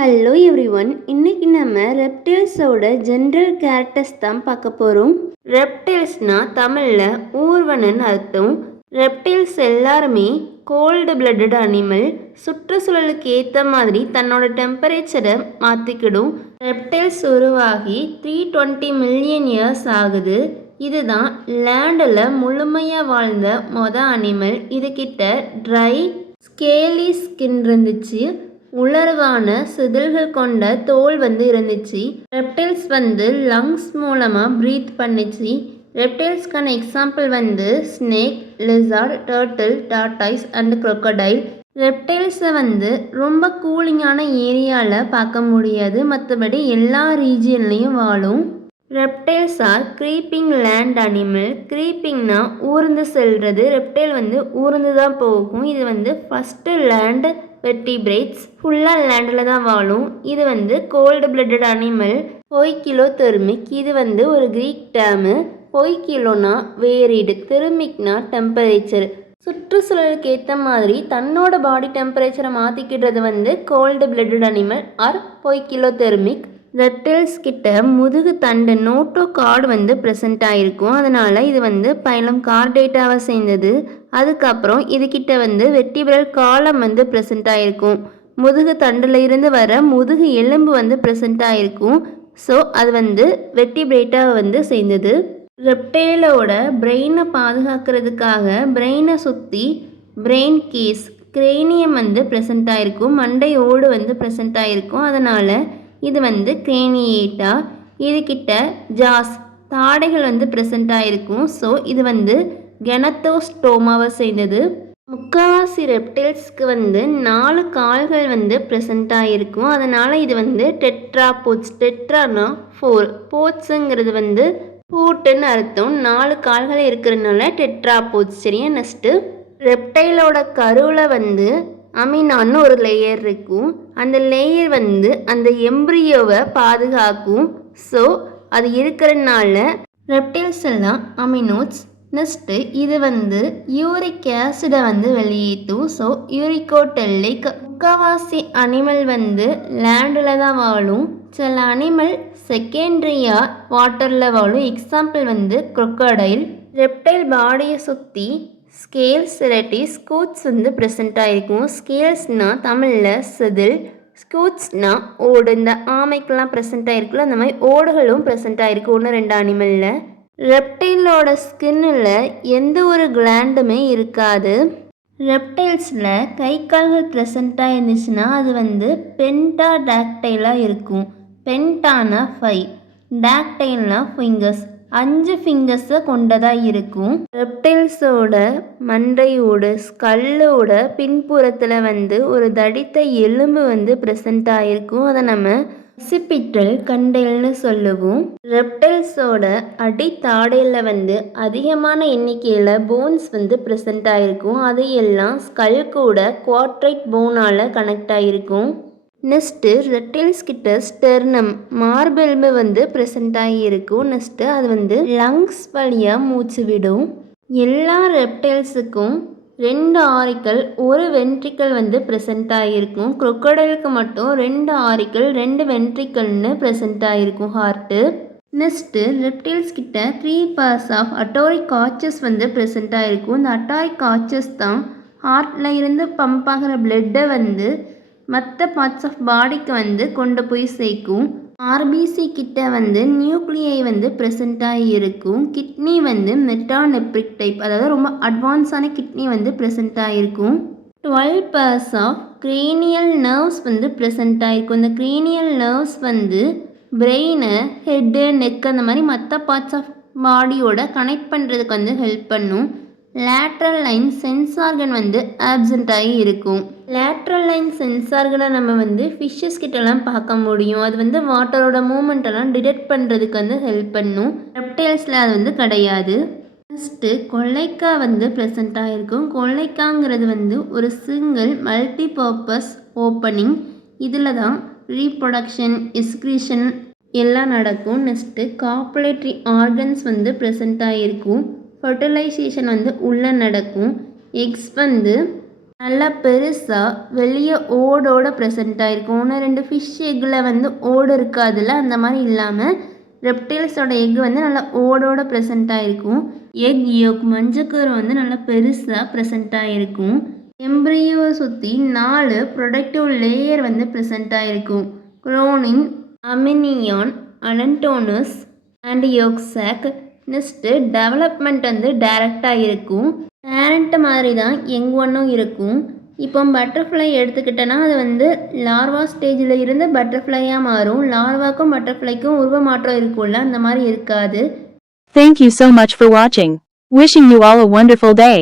Hello everyone, இன்னைக்கு நம்ம ரெப்டைல்ஸோட general characters தான் பார்க்க போகிறோம். ரெப்டைல்ஸ்னால் தமிழில் ஊர்வனன்னு அர்த்தம். ரெப்டைல்ஸ் எல்லாருமே கோல்டு பிளட்டட் அனிமல். சுற்றுச்சூழலுக்கு ஏற்ற மாதிரி தன்னோட டெம்பரேச்சரை மாற்றிக்கிடும். ரெப்டைல்ஸ் உருவாகி 320 மில்லியன் இயர்ஸ் ஆகுது. இதுதான் லேண்டில் முழுமையாக வாழ்ந்த அனிமல். இதுகிட்ட ட்ரை ஸ்கேலி ஸ்கின் இருந்துச்சு. உலர்வான செதில்கள் கொண்ட தோல் இருந்துச்சு. ரெப்டைல்ஸ் லங்ஸ் மூலமாக ப்ரீத் பண்ணிச்சு. ரெப்டைல்ஸ்க்கான example snake, lizard, turtle, tortoise and crocodile. ரெப்டைல்ஸை ரொம்ப கூலிங்கான ஏரியாவில் பார்க்க முடியாது. மற்றபடி எல்லா ரீஜியன்லேயும் வாழும். Reptiles are creeping land animal. க்ரீப்பிங்னா ஊர்ந்து செல்வது. ரெப்டைல் ஊர்ந்து தான் போகும். இது ஃபஸ்ட்டு லேண்ட் வெர்டிபிரேட்ஸ். ஃபுல்லாக லேண்டில் தான் வாழும். இது கோல்டு பிளட்டட் அனிமல். பொய்கிலோதெர்மிக். இது ஒரு கிரீக் டேர்மு. பொய்கிலோனா வேரிடு, தெர்மிக்னா டெம்பரேச்சர். சுற்றுச்சூழலுக்கு ஏற்ற மாதிரி தன்னோட பாடி டெம்பரேச்சரை மாற்றிக்கிடுறது cold blooded animal are poikilothermic. Reptiles கிட்ட முதுகு தண்டு நோட்டோ கார்டு ப்ரெசென்ட் ஆகிருக்கும். அதனால் இது பைலம் கார்டேட்டாவை சேர்ந்தது. அதுக்கப்புறம் இதுகிட்ட வெர்டிபிரல் காலம் ப்ரெசென்ட் ஆகிருக்கும். முதுகு தண்டில் இருந்து வர முதுகு எலும்பு ப்ரெசென்ட் ஆகிருக்கும். ஸோ அது வெர்டிபிரேட்டாவை சேர்ந்தது. ரெப்டைலோட பிரெயினை பாதுகாக்கிறதுக்காக பிரெயினை சுற்றி பிரெயின் கேஸ், கிரேனியம் ப்ரெசென்ட் ஆகிருக்கும். மண்டை ஓடு ப்ரெசென்ட் ஆகிருக்கும். அதனால் இது கிரேனியேட்டா. இதுகிட்ட ஜாஸ், தாடைகள் ப்ரெசென்ட் ஆகிருக்கும். ஸோ இது கெனத்தோஸ்டோமாவை சேர்ந்தது. முக்கால்வாசி ரெப்டைல்ஸ்க்கு 4 கால்கள் ப்ரெசென்ட் ஆகிருக்கும். அதனால் இது டெட்ராபோட்ஸ். டெட்ரானா 4, போட்ஸுங்கிறது பூட்டுன்னு அர்த்தம். 4 கால்கள் இருக்கிறதுனால டெட்ராபோட்ஸ். சரியா? நெக்ஸ்ட்டு ரெப்டைலோட கருவில் அமினான்னு ஒரு லேயர் இருக்கும். அந்த லேயர் அந்த எம்ப்ரியோவை பாதுகாக்கும். ஸோ அது இருக்கிறதுனால ரெப்டைல்ஸ் எல்லாம் அமினோட்ஸ். நெக்ஸ்ட்டு இது யூரிக் ஆசிடை வெளியேற்றும். ஸோ யூரிகோடெல்லிக். முக்கால்வாசி அனிமல் லேண்டில் தான் வாழும். சில அனிமல் செகண்டரியாக வாட்டரில் வாழும். Example crocodile. ரெப்டைல் பாடியை சுற்றி ஸ்கேல்ஸ் இல்லாட்டி ஸ்கூட்ஸ் ப்ரெசென்ட் ஆகிருக்கும். ஸ்கேல்ஸ்னால் தமிழில் செதில், ஸ்கூட்ஸ்னால் ஓடு. இந்த ஆமைக்கெல்லாம் ப்ரெசென்ட் ஆகிருக்குல்ல, அந்த மாதிரி ஓடுகளும் ப்ரெசென்ட் ஆகிருக்கு 1-2 அனிமலில். ரெப்டைலோட ஸ்கின்னில் எந்த ஒரு கிளாண்டுமே இருக்காது. ரெப்டைல்ஸில் கை கால்கள் ப்ரெசென்ட்டாக இருந்துச்சுன்னா அது பென்டாடாக்டைலாக இருக்கும். பென்டானா 5, டாக்டைல்னா ஃபிங்கர்ஸ், 5 ஃபிங்கர்ஸை கொண்டதாக இருக்கும். ரெப்டைல்ஸோட மண்டையோட ஸ்கல்லோட பின்புறத்தில் ஒரு தடித்த எலும்பு ப்ரெசென்ட் ஆகிருக்கும். அதை நம்ம ஒசிபிட்டல் கண்டைல்னு சொல்லுவோம். ரெப்டைல்ஸோட அடித்தாடையில் அதிகமான எண்ணிக்கையில் போன்ஸ் ப்ரெசென்ட் ஆகிருக்கும். அது எல்லாம் ஸ்கல் கூட குவாட்ரைட் போனால் கனெக்ட் ஆகிருக்கும். நெக்ஸ்ட்டு ரெப்டைல்ஸ் கிட்ட ஸ்டெர்னம், மார்பெலும்பு ப்ரெசென்ட் ஆகியிருக்கும். நெக்ஸ்ட்டு அது லங்ஸ் வழியாக மூச்சு விடும். எல்லா ரெப்டைல்ஸுக்கும் 2 ஆரிக்கல், 1 வென்ட்ரிக்கல் ப்ரெசென்ட் ஆகியிருக்கும். crocodileக்கு மட்டும் 2 ஆரிக்கல், 2 வென்ட்ரிக்கல்னு ப்ரெசென்ட் ஆகிருக்கும் ஹார்ட்டு. நெக்ஸ்ட்டு ரெப்டைல்ஸ் கிட்ட 3 பார்ட்ஸ் ஆஃப் அட்டாரிக் ஆர்ச்சஸ் ப்ரெசென்ட் ஆகிருக்கும். இந்த அட்டாரிக் ஆர்ச்சஸ் தான் ஹார்ட்டில் இருந்து பம்ப் ஆகிற பிளட்டை மற்ற பார்ட்ஸ் ஆஃப் பாடிக்கு கொண்டு போய் சேர்க்கும். ஆர்பிசி கிட்ட நியூக்ளியை ப்ரெசென்ட் ஆகியிருக்கும். கிட்னி மெட்டானெப்ரிக் டைப், அதாவது ரொம்ப அட்வான்ஸான கிட்னி ப்ரெசென்ட் ஆகிருக்கும். 12 parts of cranial nerves present ஆகிருக்கும். இந்த கிரேனியல் நர்வ்ஸ் பிரெயினை, ஹெட்டு, நெக் அந்த மாதிரி மற்ற பார்ட்ஸ் ஆஃப் பாடியோட கனெக்ட் பண்ணுறதுக்கு ஹெல்ப் பண்ணும். லேட்ரல் லைன் சென்சார்கன் ஆப்சென்ட் ஆகி இருக்கும். லேட்ரல் லைன் சென்சார்கனை நம்ம ஃபிஷ்ஷஸ் கிட்டலாம் பார்க்க முடியும். அது வாட்டரோட மூமெண்ட்டெல்லாம் டிடெக்ட் பண்ணுறதுக்கு ஹெல்ப் பண்ணும். ரெப்டைல்ஸில் அது கிடையாது. நெக்ஸ்ட்டு கொள்ளைக்கா ப்ரெசென்ட் ஆகிருக்கும். கொள்ளைக்காங்கிறது ஒரு சிங்கிள் மல்டி பர்பஸ் ஓப்பனிங். இதில் தான் ரீப்ரொடக்ஷன், எக்ஸ்க்ரீஷன் எல்லாம் நடக்கும். நெக்ஸ்ட்டு காப்புலேட்டரி ஆர்கன்ஸ் ப்ரெசென்ட் ஆகிருக்கும். ஃபர்டிலைசேஷன் உள்ளே நடக்கும். எக்ஸ் நல்லா பெருசாக வெளியே ஓடோட ப்ரெசென்ட் ஆகிருக்கும். ஒன்று 2 ஃபிஷ் எக்கில் வந்து ஓடு இருக்காதுல்ல, அந்த மாதிரி இல்லாமல் ரெப்டைல்ஸோட எக் வந்து நல்லா ஓடோட ப்ரெசென்ட் ஆகிருக்கும். எக் யோக் மஞ்சக்கரு வந்து நல்லா பெருசாக ப்ரெசென்ட் ஆகிருக்கும். எம்ப்ரியோவை சுற்றி 4 ப்ரொடக்டிவ் லேயர் வந்து ப்ரெசென்ட் ஆகிருக்கும். Chorion, amnion, allantois and yolk sac. Next development வந்து டைரெக்டாக இருக்கும். பேரண்ட் மாதிரி தான் யங் ஒன்றும் இருக்கும். இப்போ பட்டர்ஃப்ளை எடுத்துக்கிட்டேன்னா அது வந்து லார்வா ஸ்டேஜில் இருந்து பட்டர்ஃப்ளையாக மாறும். லார்வாக்கும் பட்டர்ஃப்ளைக்கும் உருவ மாற்றம் இருக்கும்ல, அந்த மாதிரி இருக்காது. Thank you so much for watching. Wishing you all a wonderful day.